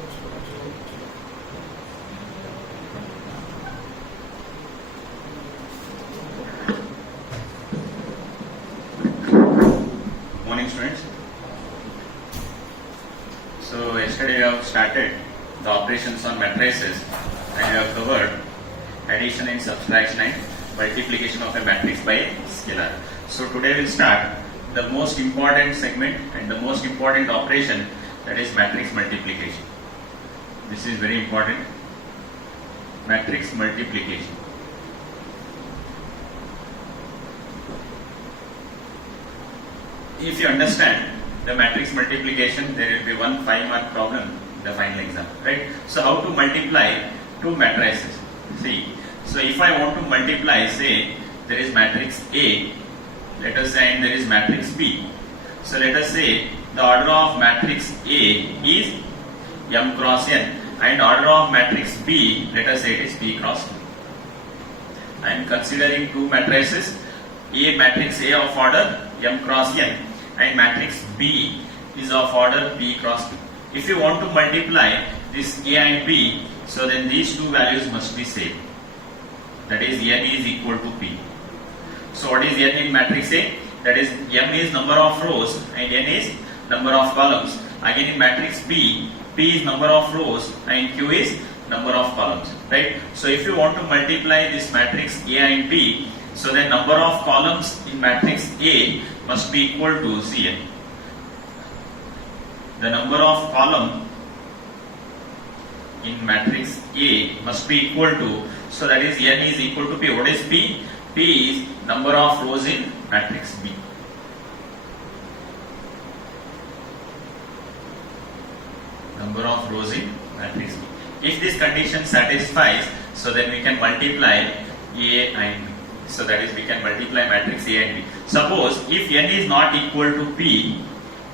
Morning students. So yesterday we have started the operations on matrices and we have covered addition and subtraction and multiplication of a matrix by a scalar. So today we will start the most important segment and the most important operation, that is matrix multiplication. This is very important. Matrix multiplication. If you understand the matrix multiplication, there will be one 5-mark problem in the final exam, right? So how to multiply two matrices? See, so if I want to multiply, say there is matrix A, let us say, and there is matrix B. So let us say the order of matrix A is M cross N and order of matrix B, let us say it is P cross Q. I am considering two matrices, A matrix A of order M cross N and matrix B is of order P cross Q. If you want to multiply this A and B, so then these two values must be same. That is N is equal to P. So what is N in matrix A? That is M is number of rows and N is number of columns. Again in matrix B, P is number of rows and Q is number of columns. Right? So if you want to multiply this matrix A and B, so the number of columns in matrix A must be equal to Cn. The number of column in matrix A must be equal to, so that is N is equal to P. What is P? P is number of rows in matrix B. Number of rows in matrix B. If this condition satisfies, so then we can multiply A and B. So that is we can multiply matrix A and B. Suppose if N is not equal to P,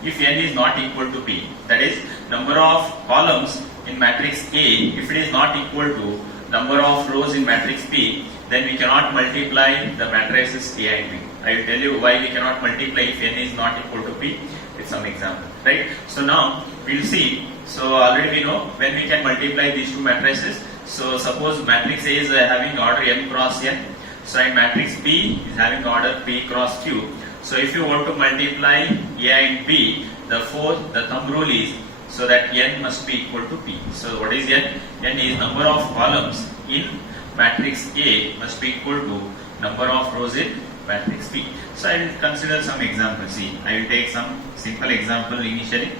if N is not equal to P, that is number of columns in matrix A, if it is not equal to number of rows in matrix P, then we cannot multiply the matrices A and B. I will tell you why we cannot multiply if N is not equal to P with some example. Right? So now we will see. So already we know when we can multiply these two matrices. So suppose matrix A is having order M cross N. So and matrix B is having order P cross Q. So if you want to multiply A and B, the thumb rule is so that N must be equal to P. So what is N? N is number of columns in matrix A must be equal to number of rows in matrix B. So I will consider some examples. See, I will take some simple example initially.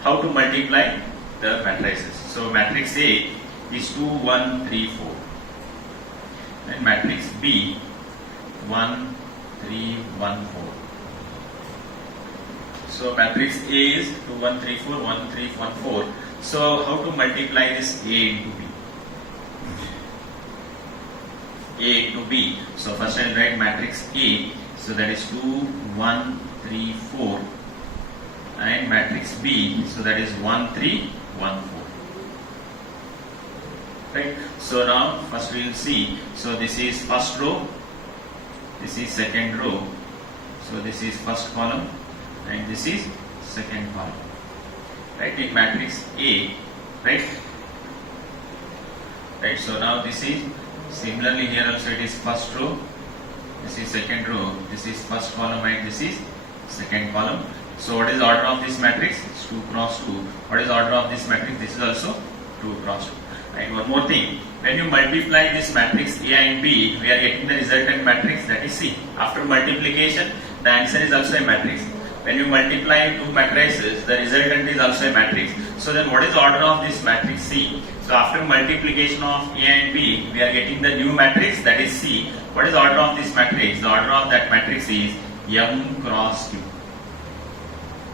How to multiply the matrices. So matrix A is 2, 1, 3, 4. And matrix B 1, 3, 1, 4. So matrix A is 2, 1, 3, 4, 1, 3, 1, 4. So how to multiply this A into B? A into B. So first I will write matrix A. So that is 2, 1, 3, 4. And matrix B. So that is 1, 3, 1, 4. Right. So now first we will see. So this is first row, this is second row, so this is first column and this is second column. Right, in matrix A. Right. Right. So now this is similarly here also it is first row, this is second row, this is first column and this is second column. So what is the order of this matrix? It's 2 cross 2. What is the order of this matrix? This is also 2 cross 2. And one more thing, when you multiply this matrix A and B, we are getting the resultant matrix, that is C. After multiplication, the answer is also a matrix. When you multiply two matrices, the resultant is also a matrix. So then what is the order of this matrix C? So after multiplication of A and B, we are getting the new matrix, that is C. What is the order of this matrix? The order of that matrix is M cross Q.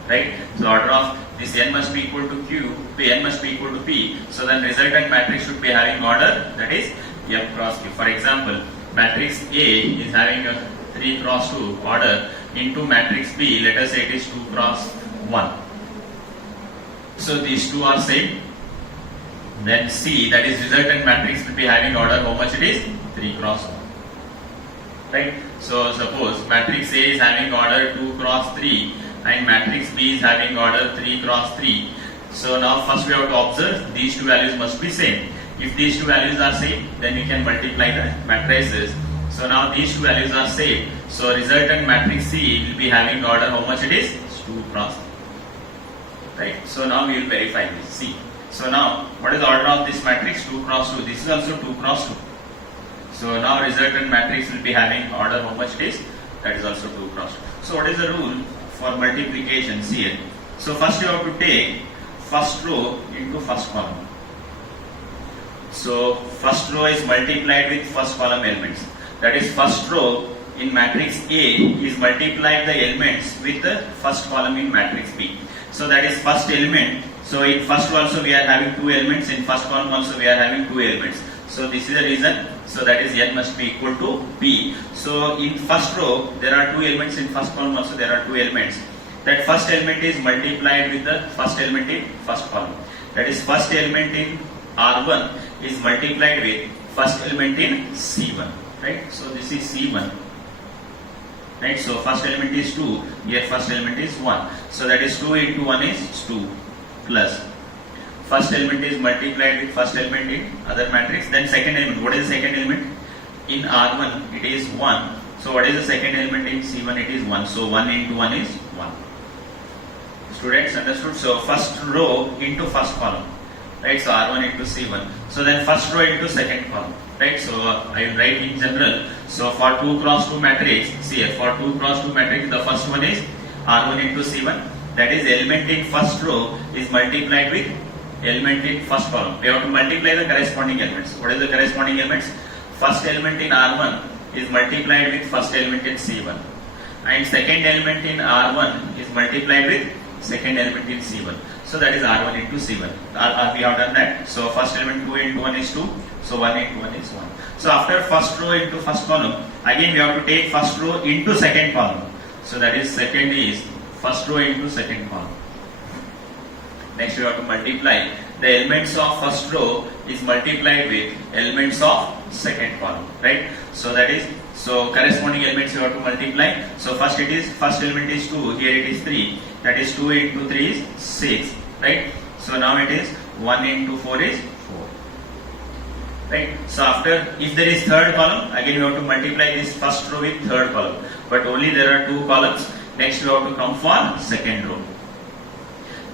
Right? So order of this N must be equal to Q, N must be equal to P. So then resultant matrix should be having order, that is M cross Q. For example, matrix A is having a 3 cross 2 order into matrix B, let us say it is 2 cross 1. So these two are same. Then C, that is resultant matrix, will be having order how much it is? 3 cross 1. Right? So suppose matrix A is having order 2 cross 3 and matrix B is having order 3 cross 3. So now first we have to observe these two values must be same. If these two values are same, then we can multiply the matrices. So now these two values are same. So resultant matrix C will be having order how much it is? 2 cross 3. Right? So now we will verify this. See. So now what is the order of this matrix? 2 cross 2. This is also 2 cross 2. So now resultant matrix will be having order how much it is? That is also 2 cross 2. So what is the rule for multiplication here? So first you have to take first row into first column. So first row is multiplied with first column elements. That is first row in matrix A is multiplied the elements with the first column in matrix B. So that is first element. So in first row also we are having 2 elements. In first column also we are having 2 elements. So this is the reason. So that is N must be equal to B. So in first row there are 2 elements. In first column also there are 2 elements. That first element is multiplied with the first element in first column. That is first element in R1 is multiplied with first element in C1. Right? So this is C1. Right? So first element is 2. Here first element is 1. So that is 2 into 1 is 2 plus. First element is multiplied with first element in other matrix. Then second element. What is the second element? In R1 it is 1. So what is the second element in C1? It is 1. So 1 into 1 is 1. Students understood? So first row into first column. Right? So R1 into C1. So then first row into second column. Right? So I will write in general. So for 2 cross 2 matrix, see here, for 2 cross 2 matrix, the first one is R1 into C1. That is element in first row is multiplied with element in first column. We have to multiply the corresponding elements. What is the corresponding elements? First element in R1 is multiplied with first element in C1. And second element in R1 is multiplied with second element in C1. So that is R1 into C1. We have done that. So first element 2 into 1 is 2. So 1 into 1 is 1. So after first row into first column, again we have to take first row into second column. So that is second is first row into second column. Next we have to multiply the elements of first row is multiplied with elements of second column. Right? So that is, so corresponding elements you have to multiply. So first element is 2, here it is 3. That is 2 into 3 is 6. Right? So now it is 1 into 4 is 4. Right? So after, if there is third column, again you have to multiply this first row with third column. But only there are 2 columns. Next you have to come for second row.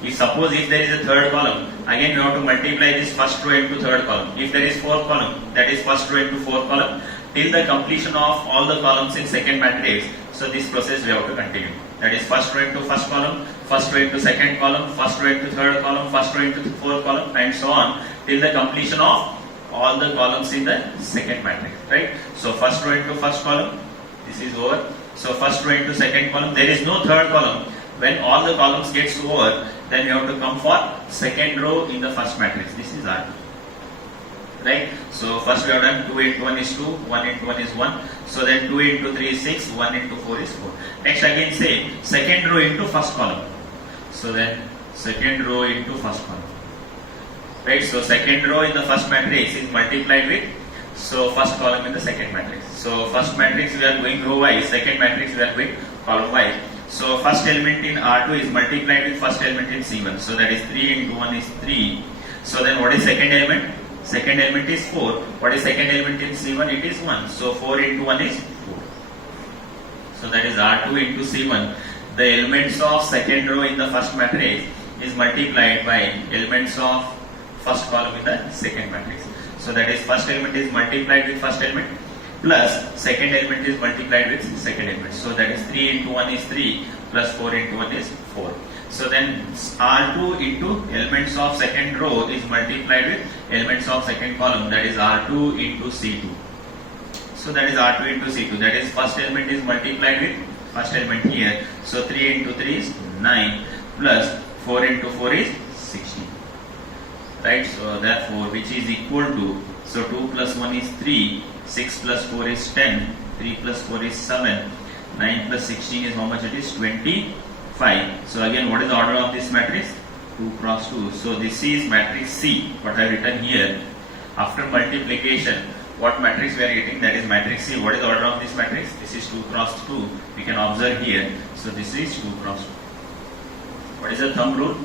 If suppose if there is a third column, again you have to multiply this first row into third column. If there is fourth column, that is first row into fourth column, till the completion of all the columns in second matrix. So this process we have to continue. That is first row into first column, first row into second column, first row into third column, first row into fourth column, and so on till the completion of all the columns in the second matrix. Right? So first row into first column, this is over. So first row into second column, there is no third column. When all the columns gets over, then you have to come for second row in the first matrix. This is R2. Right? So first we have done 2 into 1 is 2, 1 into 1 is 1. So then 2 into 3 is 6, 1 into 4 is 4. Next again say second row into first column. So then second row into first column. Right? So second row in the first matrix is multiplied with so first column in the second matrix. So first matrix we are going row wise, second matrix we are going column wise. So first element in R2 is multiplied with first element in C1. So that is 3 into 1 is 3. So then what is second element? Second element is 4. What is second element in C1? It is 1. So 4 into 1 is 4. So that is R2 into C1. The elements of second row in the first matrix is multiplied by elements of first column in the second matrix. So that is first element is multiplied with first element plus second element is multiplied with second element. So that is 3 into 1 is 3 plus 4 into 1 is 4. So then R2 into elements of second row is multiplied with elements of second column, that is R2 into C2. So that is R2 into C2. That is first element is multiplied with first element here. So 3 into 3 is 9 plus 4 into 4 is 16. Right? So therefore which is equal to, so 2 plus 1 is 3, 6 plus 4 is 10, 3 plus 4 is 7, 9 plus 16 is how much it is? 25. So again what is the order of this matrix? 2 cross 2. So this is matrix C, what I have written here. After multiplication, what matrix we are getting? That is matrix C. What is the order of this matrix? This is 2 cross 2. We can observe here. So this is 2 cross 2. What is the thumb rule?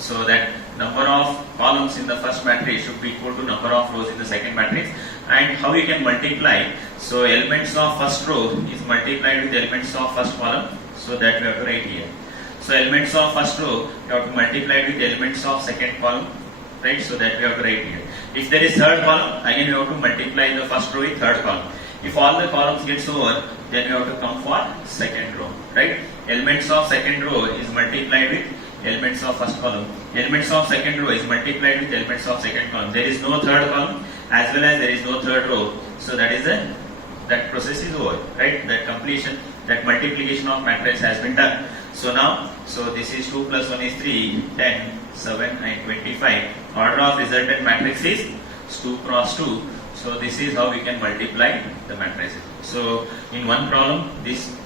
So that number of columns in the first matrix should be equal to number of rows in the second matrix. And how you can multiply? So elements of first row is multiplied with elements of first column. So that we have to write here. So elements of first row you have to multiply with elements of second column, right? So that we have to write here. If there is third column, again you have to multiply the first row with third column. If all the columns gets over, then you have to come for second row, right? Elements of second row is multiplied with elements of first column. Elements of second row is multiplied with elements of second column. There is no third column as well as there is no third row. So that process is over, right? That completion, that multiplication of matrix has been done. So now, so this is 2 plus 1 is 3, 10, 7 and 25. Order of resultant matrix is 2 cross 2. So this is how we can multiply the matrices. So in one problem, this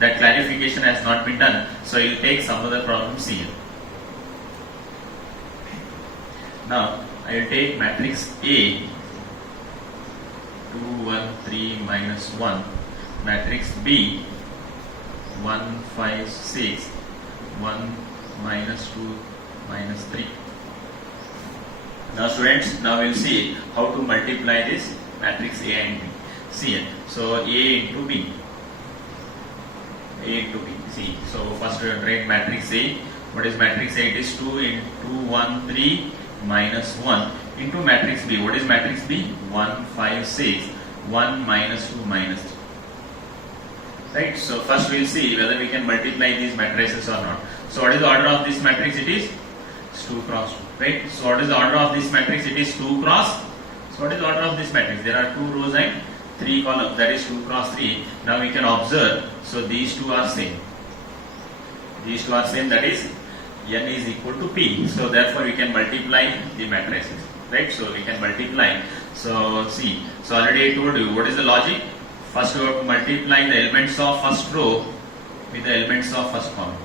that clarification has not been done. So you will take some other problems here. Now I will take matrix A 2, 1, 3, minus 1. Matrix B 1, 5, 6, 1, minus 2, minus 3. Now students, now we will see how to multiply this matrix A and B. See it. So A into B. A into B. See. So first we will write matrix A. What is matrix A? It is 2 into 1, 3, minus 1 into matrix B. What is matrix B? 1, 5, 6, 1, minus 2, minus 3. Right. So first we will see whether we can multiply these matrices or not. So what is the order of this matrix? It is 2 cross 2. Right. So what is the order of this matrix? It is 2 cross. So what is the order of this matrix? There are 2 rows and 3 columns. That is 2 cross 3. Now we can observe. So these two are same. These two are same. That is n is equal to p. So therefore we can multiply the matrices. Right. So we can multiply. So see. So already I told you what is the logic. First we have to multiply the elements of first row with the elements of first column.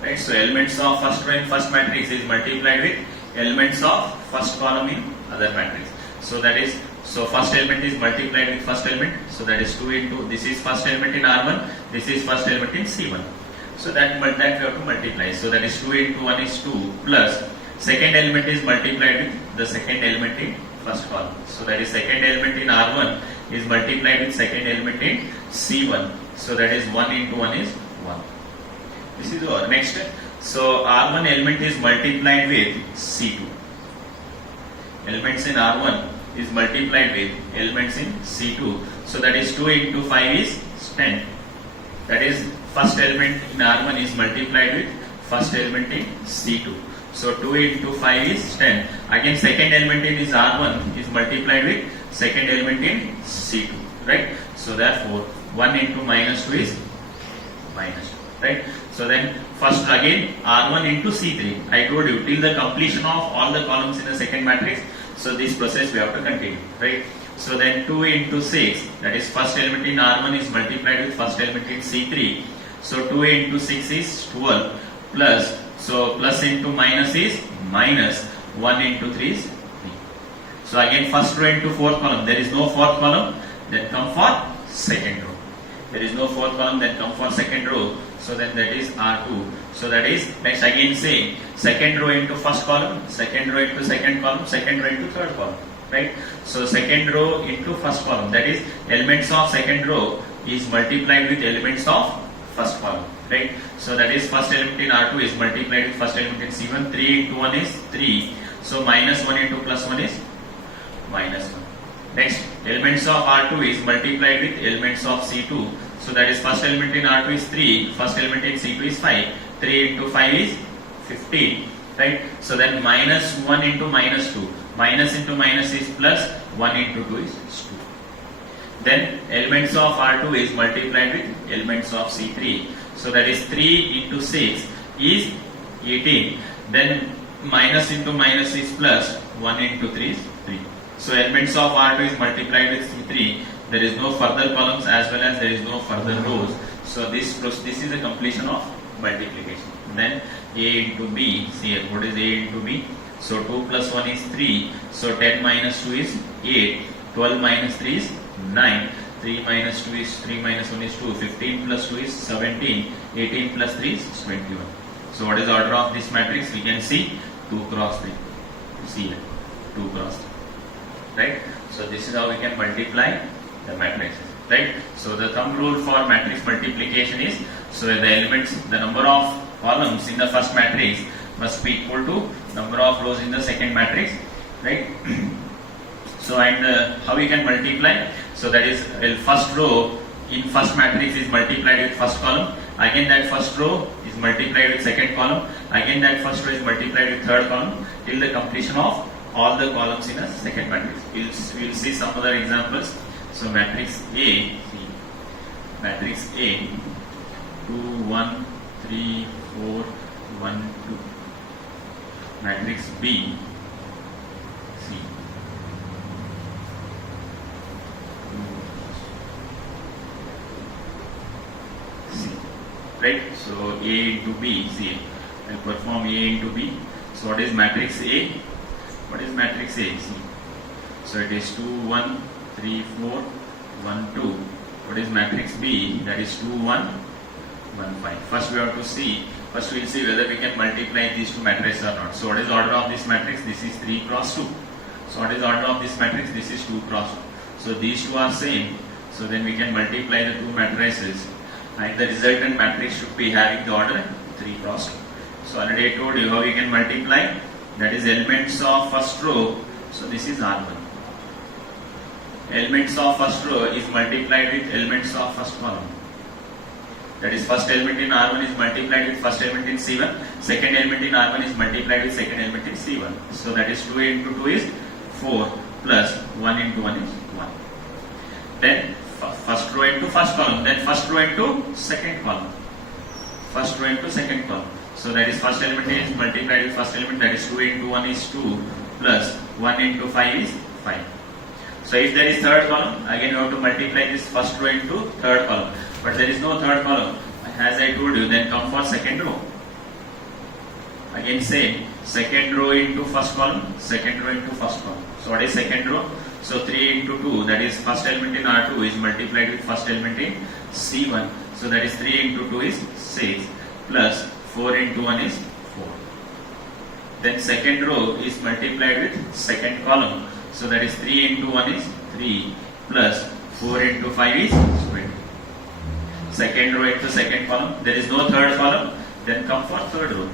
Right. So elements of first row in first matrix is multiplied with elements of first column in other matrix. So that is, so first element is multiplied with first element. So that is 2 into, this is first element in R1, this is first element in C1. So that we have to multiply. So that is 2 into 1 is 2 plus second element is multiplied with the second element in first column. So that is second element in R1 is multiplied with second element in C1. So that is 1 into 1 is 1. This is our next. So R1 element is multiplied with C2. Elements in R1 is multiplied with elements in C2. So that is 2 into 5 is 10. That is first element in R1 is multiplied with first element in C2. So 2 into 5 is 10. Again second element in is R1 is multiplied with second element in C2. Right. So therefore 1 into minus 2 is minus 2. Right. So then first again R1 into C3. I told you till the completion of all the columns in the second matrix. So this process we have to continue. Right. So then 2 into 6, that is first element in R1 is multiplied with first element in C3. So 2 into 6 is 12 plus, so plus into minus is minus, 1 into 3 is 3. So again first row into fourth column. There is no fourth column, then come for second row. There is no fourth column, then come for second row. So then that is R2. So that is, next again say second row into first column, second row into second column, second row into third column. Right. So second row into first column. That is elements of second row is multiplied with elements of first column. Right. So that is first element in R2 is multiplied with first element in C1. 3 into 1 is 3. So minus 1 into plus 1 is minus 1. Next, elements of R2 is multiplied with elements of C2. So that is first element in R2 is 3, first element in C2 is 5. 3 into 5 is 15. Right. So then minus 1 into minus 2. Minus into minus is plus, 1 into 2 is 2. Then elements of R2 is multiplied with elements of C3. So that is 3 into 6 is 18. Then minus into minus is plus, 1 into 3 is 3. So elements of R2 is multiplied with C3. There is no further columns as well as there is no further rows. So this is the completion of multiplication. Then A into B, see what is A into B? So 2 plus 1 is 3. So 10 minus 2 is 8. 12 minus 3 is 9. 3 minus 2 is 3 minus 1 is 2. 15 plus 2 is 17. 18 plus 3 is 21. So what is the order of this matrix? We can see 2 cross 3. See here, 2 cross 3. Right? So this is how we can multiply the matrices. Right? So the thumb rule for matrix multiplication is, so the elements, the number of columns in the first matrix must be equal to number of rows in the second matrix. Right? So and how we can multiply? So that is, first row in first matrix is multiplied with first column. Again that first row is multiplied with second column. Again that first row is multiplied with third column till the completion of all the columns in a second matrix. We'll see some other examples. So matrix A, matrix A, 2, 1, 3, 4, 1, 2. Matrix B, C. Right? So A into B, C. I'll perform A into B. So what is matrix A? What is matrix A? C. So it is 2, 1, 3, 4, 1, 2. What is matrix B? That is 2, 1, 1, 5. First we have to see, first we will see whether we can multiply these two matrices or not. So what is the order of this matrix? This is 3 cross 2. So what is the order of this matrix? This is 2 cross 2. So these two are same. So then we can multiply the two matrices. And the resultant matrix should be having the order 3 cross 2. So already I told you how we can multiply. That is elements of first row. So this is R1. Elements of first row is multiplied with elements of first column. That is, first element in R1 is multiplied with first element in C1. Second element in R1 is multiplied with second element in C1. So that is 2 into 2 is 4 plus 1 into 1 is 1. Then first row into first column, then first row into second column. First row into second column. So that is, first element is multiplied with first element, that is 2 into 1 is 2 plus 1 into 5 is 5. So if there is third column, again you have to multiply this first row into third column. But there is no third column. As I told you, then come for second row. Again same, second row into first column, second row into first column. So what is second row? So 3 into 2, that is first element in R2 is multiplied with first element in C1. So that is 3 into 2 is 6 plus 4 into 1 is 4. Then second row is multiplied with second column. So that is 3 into 1 is 3 plus 4 into 5 is 20. Second row into second column. There is no third column. Then come for third row.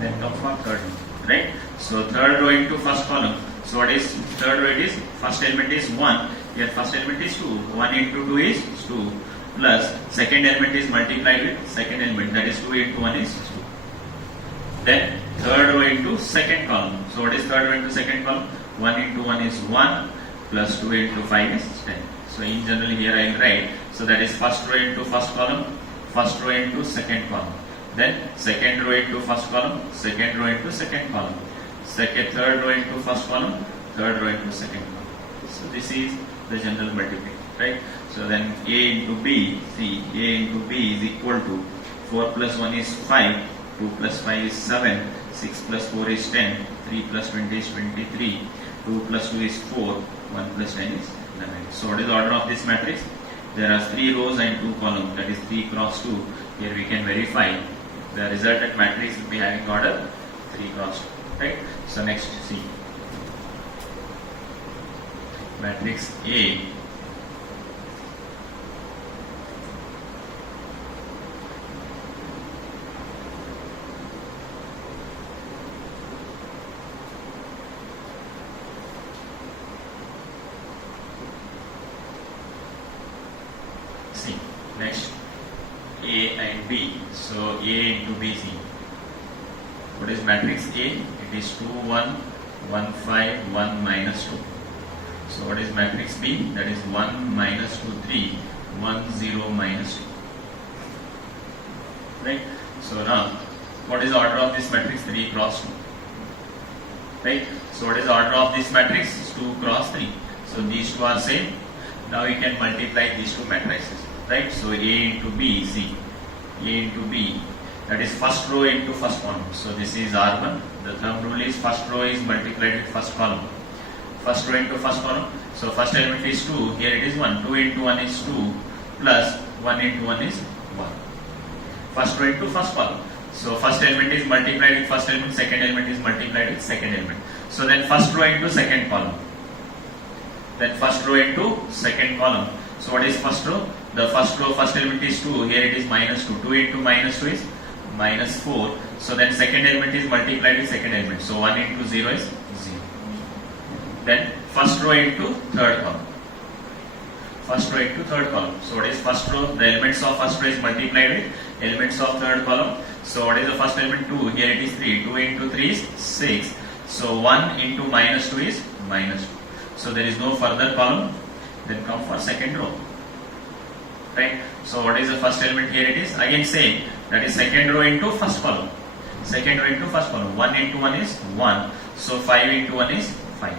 Then come for third row. Right? So third row into first column. So what is third row? It is first element is 1. Here first element is 2. 1 into 2 is 2 plus second element is multiplied with second element. That is 2 into 1 is 2. Then third row into second column. So what is third row into second column? 1 into 1 is 1 plus 2 into 5 is 10. So in general here I will write. So that is first row into first column, first row into second column. Then second row into first column, second row into second column. Third row into first column, third row into second column. So this is the general multiplication, right? So then A into B, see, A into B is equal to 4 plus 1 is 5, 2 plus 5 is 7, 6 plus 4 is 10, 3 plus 20 is 23, 2 plus 2 is 4, 1 plus 10 is 11. So what is the order of this matrix? There are 3 rows and 2 columns, that is 3 cross 2. Here we can verify the resultant matrix will be having order 3 cross 2. Right? So next see. Matrix A. See. Next A and B. So A into B, see. What is matrix A? It is 2, 1, 1, 5, 1, minus 2. So what is matrix B? That is 1, minus 2, 3, 1, 0, minus 2. Right? So now, what is the order of this matrix? 3 cross 2. Right? So what is the order of this matrix? 2 cross 3. So these two are same. Now we can multiply these two matrices. Right? So A into B, see. A into B. That is first row into first column. So this is R1. The thumb rule is first row is multiplied with first column. First row into first column. So first element is 2. Here it is 1. 2 into 1 is 2 plus 1 into 1 is 1. First row into first column. So first element is multiplied with first element, second element is multiplied with second element. So then first row into second column. Then first row into second column. So what is first row? The first row, first element is 2, here it is minus 2. 2 into minus 2 is minus 4. So then second element is multiplied with second element. So 1 into 0 is 0. Then first row into third column. First row into third column. So what is first row? The elements of first row is multiplied with elements of third column. So what is the first element? 2. Here it is 3. 2 into 3 is 6. So 1 into minus 2 is minus 2. So there is no further column. Then come for second row. Right? So what is the first element? Here it is. Again same. That is second row into first column. Second row into first column. 1 into 1 is 1. So 5 into 1 is 5.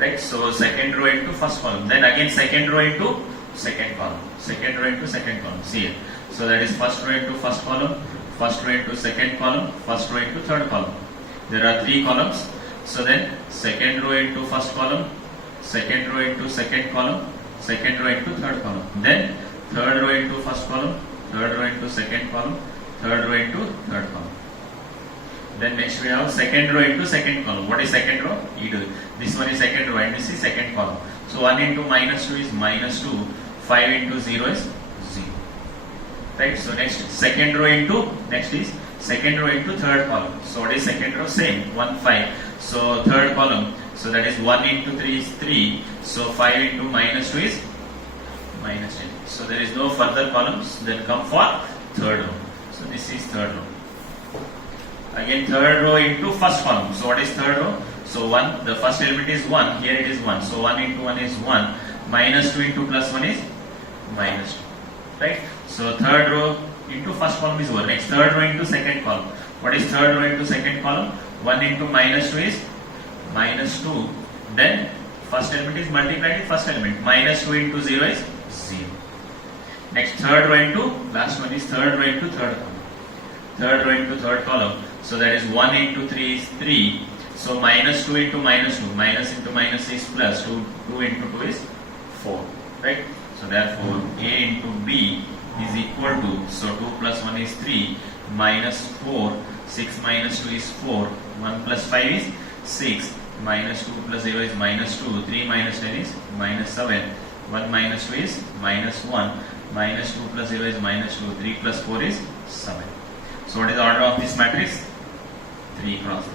Right? So second row into first column. Then again second row into second column. Second row into second column. See it. So that is first row into first column. First row into second column. First row into third column. There are 3 columns. So then second row into first column. Second row into second column. Second row into third column. Then third row into first column. Third row into second column. Third row into third column. Then next we have second row into second column. What is second row? This one is second row and this is second column. So 1 into minus 2 is minus 2. 5 into 0 is 0. Right? So next second row into, next is second row into third column. So what is second row? Same. 1, 5. So third column. So that is 1 into 3 is 3. So 5 into minus 2 is minus 10. So there is no further columns. Then come for third row. So this is third row. Again third row into first column. So what is third row? So 1, the first element is 1. Here it is 1. So 1 into 1 is 1. Minus 2 into plus 1 is minus 2. Right? So third row into first column is 1. Next third row into second column. What is third row into second column? 1 into minus 2 is minus 2. Then first element is multiplied with first element. Minus 2 into 0 is 0. Next third row into, last one is third row into third column. Third row into third column. So that is 1 into 3 is 3. So minus 2 into minus 2. Minus into minus is plus 2. 2 into 2 is 4. Right? So therefore A into B is equal to, so 2 plus 1 is 3. Minus 4. 6 minus 2 is 4. 1 plus 5 is 6. Minus 2 plus 0 is minus 2. 3 minus 10 is minus 7. 1 minus 2 is minus 1. Minus 2 plus 0 is minus 2. 3 plus 4 is 7. So what is the order of this matrix? 3 cross 3.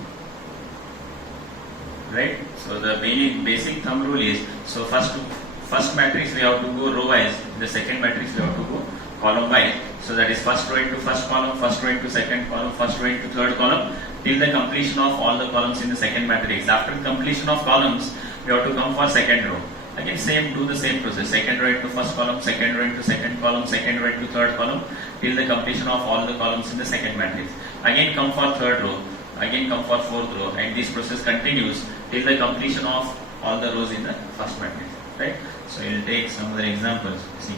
Right? So the basic thumb rule is, so first matrix we have to go row wise, the second matrix we have to go column wise. So that is first row into first column, first row into second column, first row into third column, till the completion of all the columns in the second matrix. After completion of columns, we have to come for second row. Again same, do the same process. Second row into first column, second row into second column, second row into third column, till the completion of all the columns in the second matrix. Again come for third row. Again come for fourth row, and this process continues till the completion of all the rows in the first matrix. Right? So we will take some other examples. See.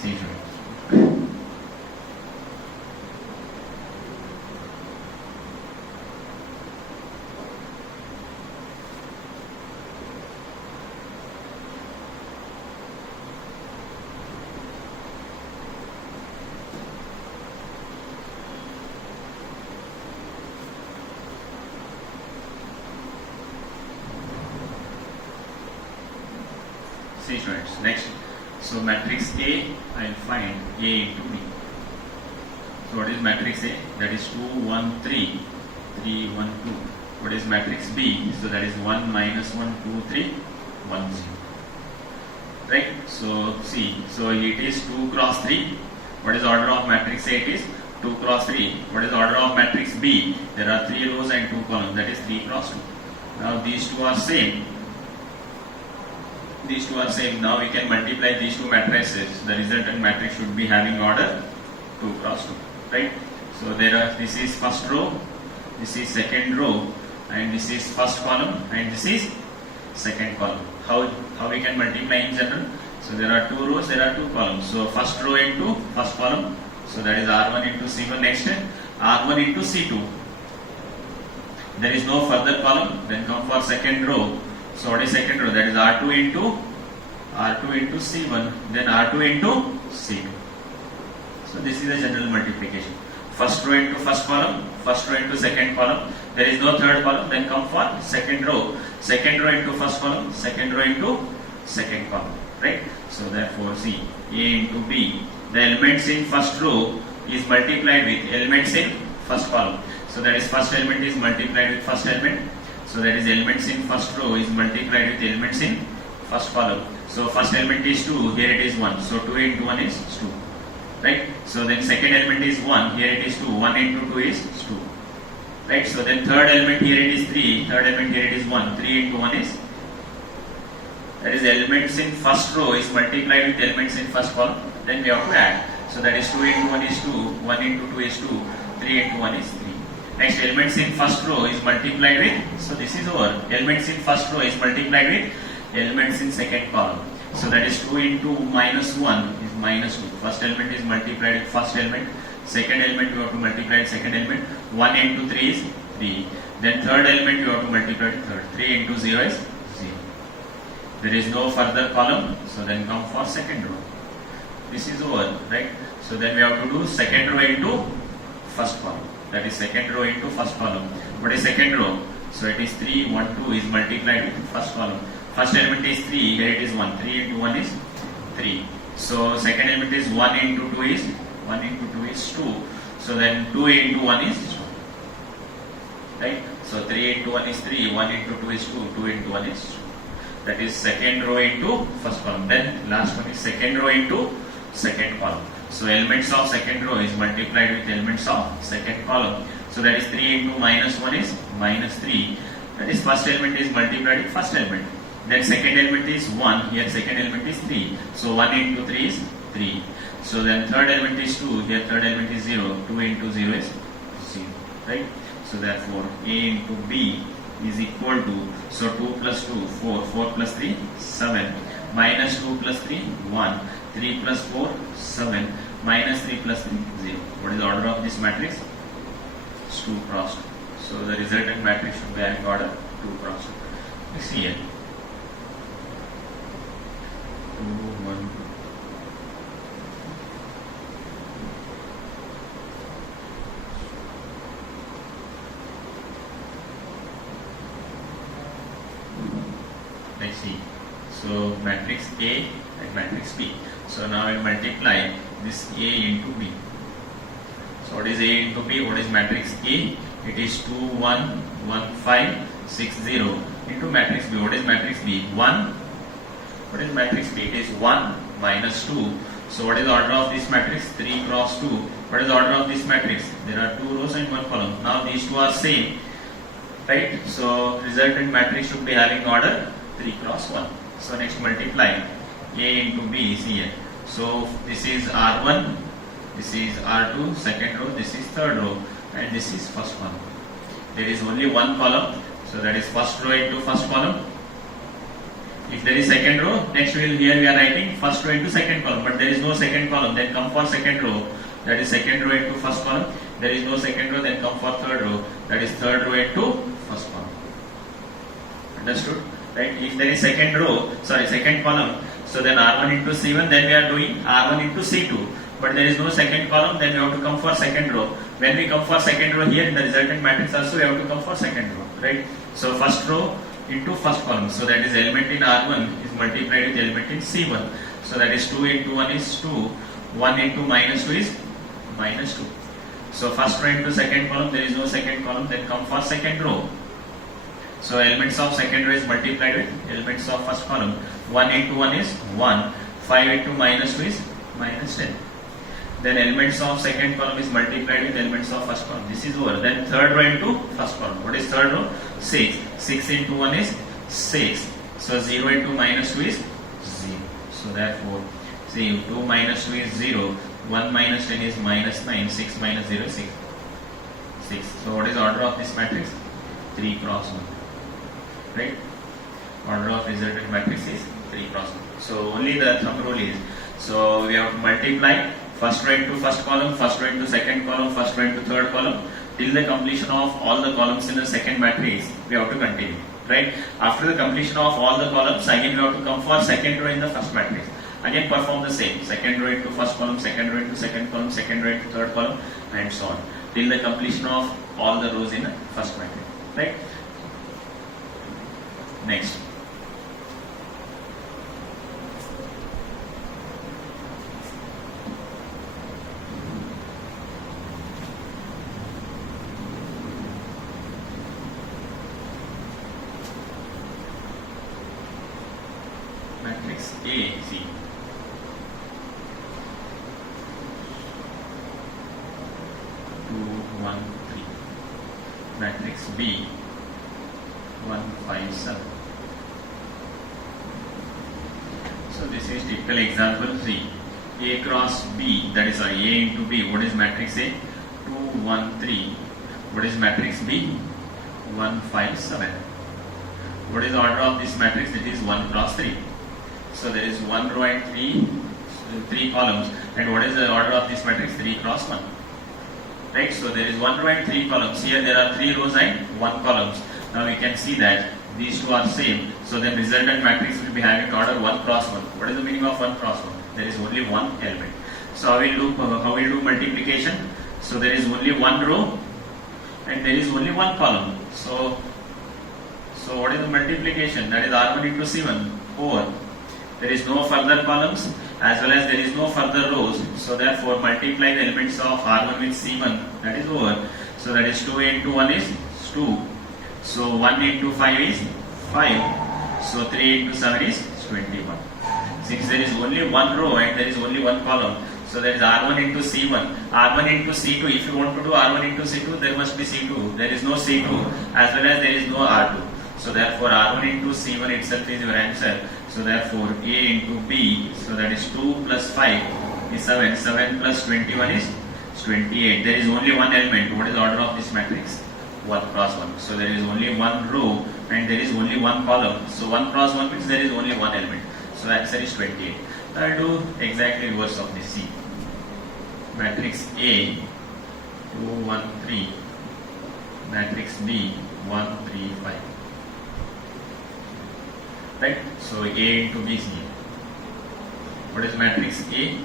See. See students, next, so matrix A, I will find A into B. So what is matrix A? That is 2, 1, 3, 3, 1, 2. What is matrix B? So that is 1, minus 1, 2, 3, 1, 0. Right? So see, so it is 2 cross 3. What is the order of matrix A? It is 2 cross 3. What is the order of matrix B? There are 3 rows and 2 columns. That is 3 cross 2. Now these two are same. These two are same. Now we can multiply these two matrices. The resultant matrix should be having order 2 cross 2. Right? So there are, this is first row, this is second row, and this is first column, and this is second column. How we can multiply in general? So there are 2 rows, there are 2 columns. So first row into first column. So that is R1 into C1. Next R1 into C2. There is no further column. Then come for second row. So what is second row? That is R2 into C1. Then R2 into C2. So this is a general multiplication. First row into first column, first row into second column. There is no third column. Then come for second row. Second row into first column, second row into second column. Right? So therefore, see, A into B. The elements in first row is multiplied with elements in first column. So that is first element is multiplied with first element. So that is elements in first row is multiplied with elements in first column. So first element is 2, here it is 1. So 2 into 1 is 2. Right? So then second element is 1, here it is 2. 1 into 2 is 2. Right? So then third element here it is 3, third element here it is 1. 3 into 1 is, that is elements in first row is multiplied with elements in first column. Then we have to add. So that is 2 into 1 is 2, 1 into 2 is 2, 3 into 1 is 3. Next, elements in first row is multiplied with, so this is over. Elements in first row is multiplied with elements in second column. So that is 2 into minus 1 is minus 2. First element is multiplied with first element. Second element you have to multiply with second element. 1 into 3 is 3. Then third element you have to multiply with third. 3 into 0 is 0. There is no further column. So then come for second row. This is over, right? So then we have to do second row into first column. That is second row into first column. What is second row? So it is 3, 1, 2 is multiplied with first column. First element is 3, here it is 1. 3 into 1 is 3. So second element is 1 into 2 is 1 into 2 is 2. So then 2 into 1 is 2. Right? So 3 into 1 is 3, 1 into 2 is 2, 2 into 1 is 2. That is second row into first column. Then last one is second row into second column. So elements of second row is multiplied with elements of second column. So that is 3 into minus 1 is minus 3. That is first element is multiplied with first element. Then second element is 1. Here second element is 3. So 1 into 3 is 3. So then third element is 2. Here third element is 0. 2 into 0 is 0. Right? So therefore A into B is equal to, so 2 plus 2, 4. 4 plus 3, 7. Minus 2 plus 3, 1. 3 plus 4, 7. Minus 3 plus 3, 0. What is the order of this matrix? It's 2 cross 2. So the resultant matrix should be having order 2 cross 2. Let's see here. 2, 1. Let's see. So matrix A and matrix B. So now I will multiply this A into B. So what is A into B? What is matrix A? It is 2, 1, 1, 5, 6, 0 into matrix B. What is matrix B? 1. What is matrix B? It is 1 minus 2. So what is the order of this matrix? 3 cross 2. What is the order of this matrix? There are 2 rows and 1 column. Now these two are same. Right? So resultant matrix should be having order 3 cross 1. So next multiply A into B is here. So this is R1, this is R2, second row, this is third row, and this is first column. There is only one column, so that is first row into first column. If there is second row, next here we are writing first row into second column, but there is no second column, then come for second row, that is second row into first column. There is no second row, then come for third row, that is third row into first column. Understood? Right? If there is second column, so then R1 into C1, then we are doing R1 into C2. But there is no second column, then we have to come for second row. When we come for second row here in the resultant matrix also, we have to come for second row. Right? So first row into first column. So that is element in R1 is multiplied with element in C1. So that is 2 into 1 is 2. 1 into minus 2 is minus 2. So first row into second column, there is no second column, then come for second row. So elements of second row is multiplied with elements of first column. 1 into 1 is 1. 5 into minus 2 is minus 10. Then elements of second column is multiplied with elements of first column. This is over. Then third row into first column. What is third row? 6. 6 into 1 is 6. So 0 into minus 2 is 0. So therefore, see 2 minus 2 is 0. 1 minus 10 is minus 9. 6 minus 0 is 6. 6. So what is the order of this matrix? 3 cross 1. Right? Order of resultant matrix is 3 cross 1. So only the thumb rule is, so we have to multiply first row into first column, first row into second column, first row into third column, till the completion of all the columns in the second matrix. We have to continue, right? After the completion of all the columns, again we have to come for second row in the first matrix. Again perform the same, second row into first column, second row into second column, second row into third column, and so on, till the completion of all the rows in the first matrix, right? Next. Matrix A, C. Matrix B 1, 5, 7. So this is typical example 3. A cross B, that is A into B. What is matrix A? 2, 1, 3. What is matrix B? 1, 5, 7. What is the order of this matrix? It is 1 cross 3. So there is 1 row and 3 columns. And what is the order of this matrix? 3 cross 1. Right, so there is 1 row and 3 columns. Here there are 3 rows and 1 columns. Now we can see that these two are same. So then resultant matrix will be having order 1 cross 1. What is the meaning of 1 cross 1? There is only one element. So how will do multiplication? So there is only 1 row and there is only 1 column. So what is the multiplication? That is R1 into C1, 4. There is no further columns as well as there is no further rows. So therefore multiply the elements of R1 with C1, that is over. So that is 2 into 1 is 2. So 1 into 5 is 5. So 3 into 7 is 21. Since there is only 1 row and there is only 1 column, so that is R1 into C1. R1 into C2, if you want to do R1 into C2, there must be C2. There is no C2 as well as there is no R2. So therefore R1 into C1 itself is your answer. So therefore A into B, so that is 2 plus 5 is 7. 7 plus 21 is 28. There is only one element. What is the order of this matrix? 1 cross 1. So there is only 1 row and there is only 1 column. So 1 cross 1 means there is only one element. So answer is 28. I will do exactly reverse of this. C. Matrix A 2, 1, 3. Matrix B 1, 3, 5. Right? So A into B, C. What is matrix A?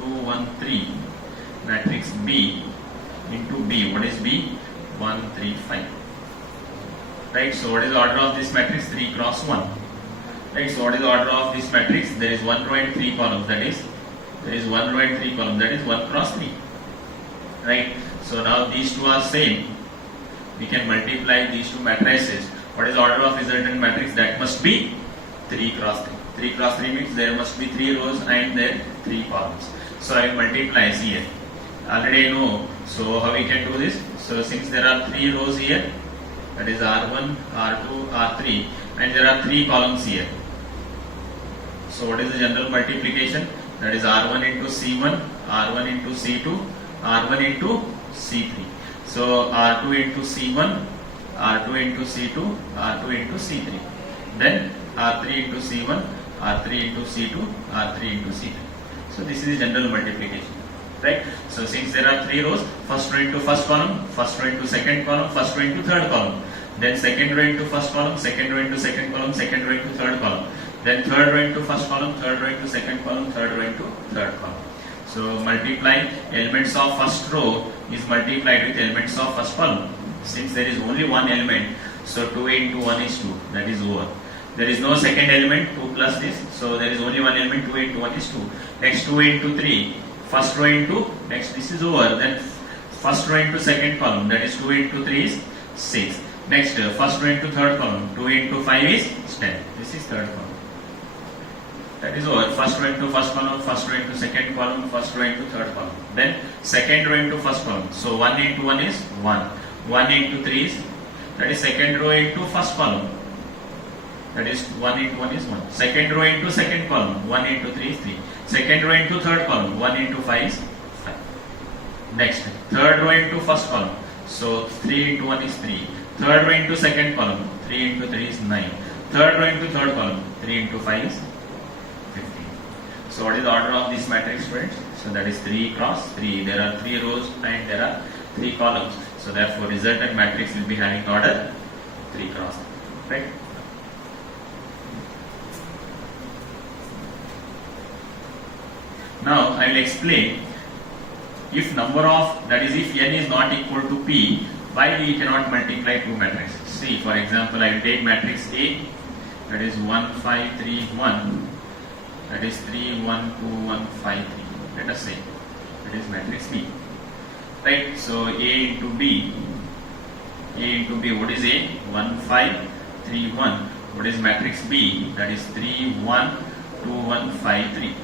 2, 1, 3. Matrix B into B. What is B? 1, 3, 5. Right? So what is the order of this matrix? 3 cross 1. Right? So what is the order of this matrix? There is 1 row and 3 columns. That is, there is 1 row and 3 columns. That is 1 cross 3. Right? So now these two are same. We can multiply these two matrices. What is the order of resultant matrix? That must be 3 cross 3. 3 cross 3 means there must be 3 rows and there 3 columns. So I will multiply here. Already I know. So how we can do this? So since there are 3 rows here, that is R1, R2, R3, and there are 3 columns here. So what is the general multiplication? That is R1 into C1, R1 into C2, R1 into C3. So R2 into C1, R2 into C2, R2 into C3. Then R3 into C1, R3 into C2, R3 into C3. So this is the general multiplication. Right? So since there are 3 rows, first row into first column, first row into second column, first row into third column. Then second row into first column, second row into second column, second row into third column. Then third row into first column, third row into second column, third row into third column. So multiply elements of first row is multiplied with elements of first column. Since there is only one element, so 2 into 1 is 2. That is over. There is no second element, 2 plus this. So there is only one element, 2 into 1 is 2. Next 2 into 3. First row into, next this is over. Then first row into second column. That is 2 into 3 is 6. Next first row into third column. 2 into 5 is 10. This is third column. That is over. First row into first column, first row into second column, first row into third column. Then second row into first column. So 1 into 1 is 1. 1 into 3 is, that is second row into first column. That is 1 into 1 is 1. Second row into second column. 1 into 3 is 3. Second row into third column. 1 into 5 is 5. Next, third row into first column. So 3 into 1 is 3. Third row into second column. 3 into 3 is 9. Third row into third column. 3 into 5 is So what is the order of this matrix, students? So that is 3 cross 3. There are 3 rows and there are 3 columns. So therefore resultant matrix will be having order 3 cross 3. Right? Now I will explain if number of, that is if n is not equal to p, why we cannot multiply two matrices. See, for example, I will take matrix A, that is 1 5 3 1, that is 3 1 2 1 5 3. Let us say that is matrix B. Right? So A into B, what is A? 1 5 3 1. What is matrix B? That is 3 1 2 1 5 3.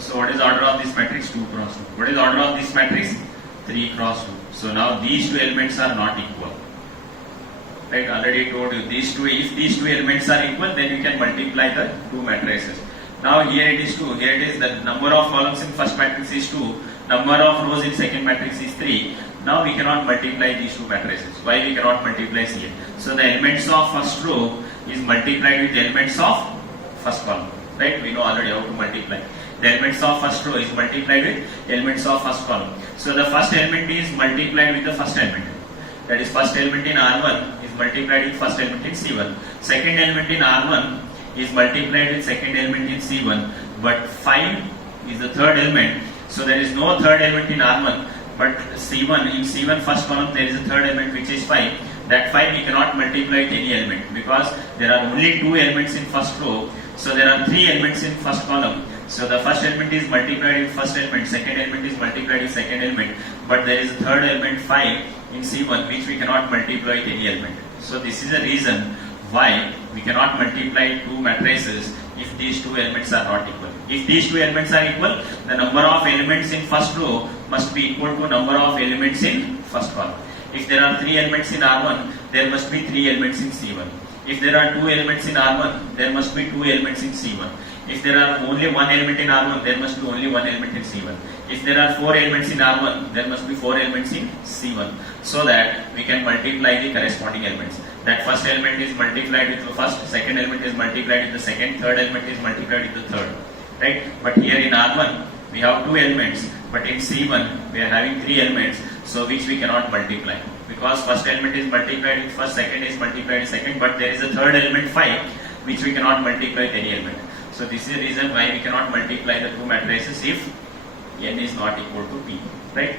So what is the order of this matrix? 2 cross 2. What is the order of this matrix? 3 cross 2. So now these two elements are not equal. Right? Already told you these two. If these two elements are equal, then you can multiply the two matrices. Now here it is 2. Here it is the number of columns in first matrix is 2. Number of rows in second matrix is 3. Now we cannot multiply these two matrices. Why we cannot multiply here? So the elements of first row is multiplied with the elements of first column. Right? We know already how to multiply. The elements of first row is multiplied with elements of first column. So the first element is multiplied with the first element. That is first element in R1 is multiplied with first element in C1. Second element in R1 is multiplied with second element in C1. But 5 is the third element. So there is no third element in R1. But C1, in C1 first column there is a third element which is 5. That 5 we cannot multiply with any element because there are only 2 elements in first row. So there are 3 elements in first column. So the first element is multiplied with first element, second element is multiplied with second element, but there is a third element 5 in C1 which we cannot multiply with any element. So this is the reason why we cannot multiply two matrices if these two elements are not equal. If these two elements are equal, the number of elements in first row must be equal to number of elements in first column. If there are 3 elements in R1, there must be 3 elements in C1. If there are 2 elements in R1, there must be 2 elements in C1. If there are only 1 element in R1, there must be only 1 element in C1. If there are 4 elements in R1, there must be 4 elements in C1. So that we can multiply the corresponding elements. That first element is multiplied with the first, second element is multiplied with the second, third element is multiplied with the third. Right? But here in R1, we have 2 elements, but in C1, we are having 3 elements, so which we cannot multiply. Because first element is multiplied with first, second is multiplied with second, but there is a third element 5, which we cannot multiply with any element. So this is the reason why we cannot multiply the two matrices if n is not equal to p. Right?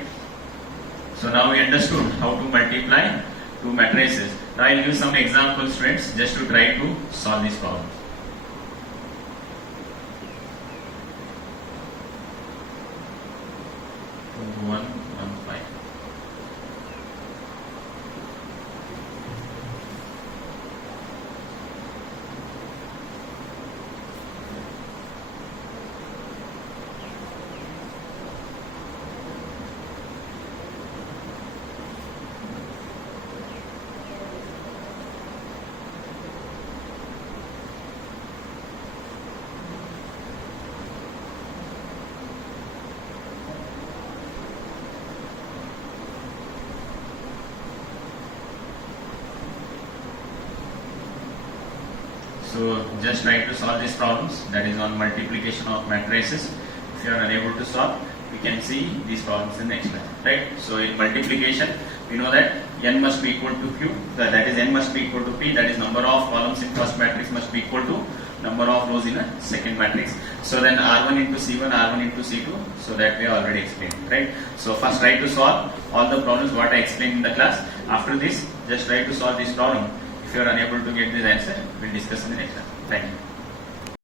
So now we understood how to multiply two matrices. Now I will give some examples, friends, just to try to solve this problem. So just try to solve these problems, that is on multiplication of matrices. If you are unable to solve, we can see these problems in the next class. Right? So in multiplication, we know that n must be equal to q, that is n must be equal to p, that is number of columns in first matrix must be equal to number of rows in a second matrix. So then R1 into C1, R1 into C2, so that we have already explained. Right? So first try to solve all the problems what I explained in the class. After this, just try to solve this problem. If you are unable to get this answer, we will discuss in the next class. Thank you.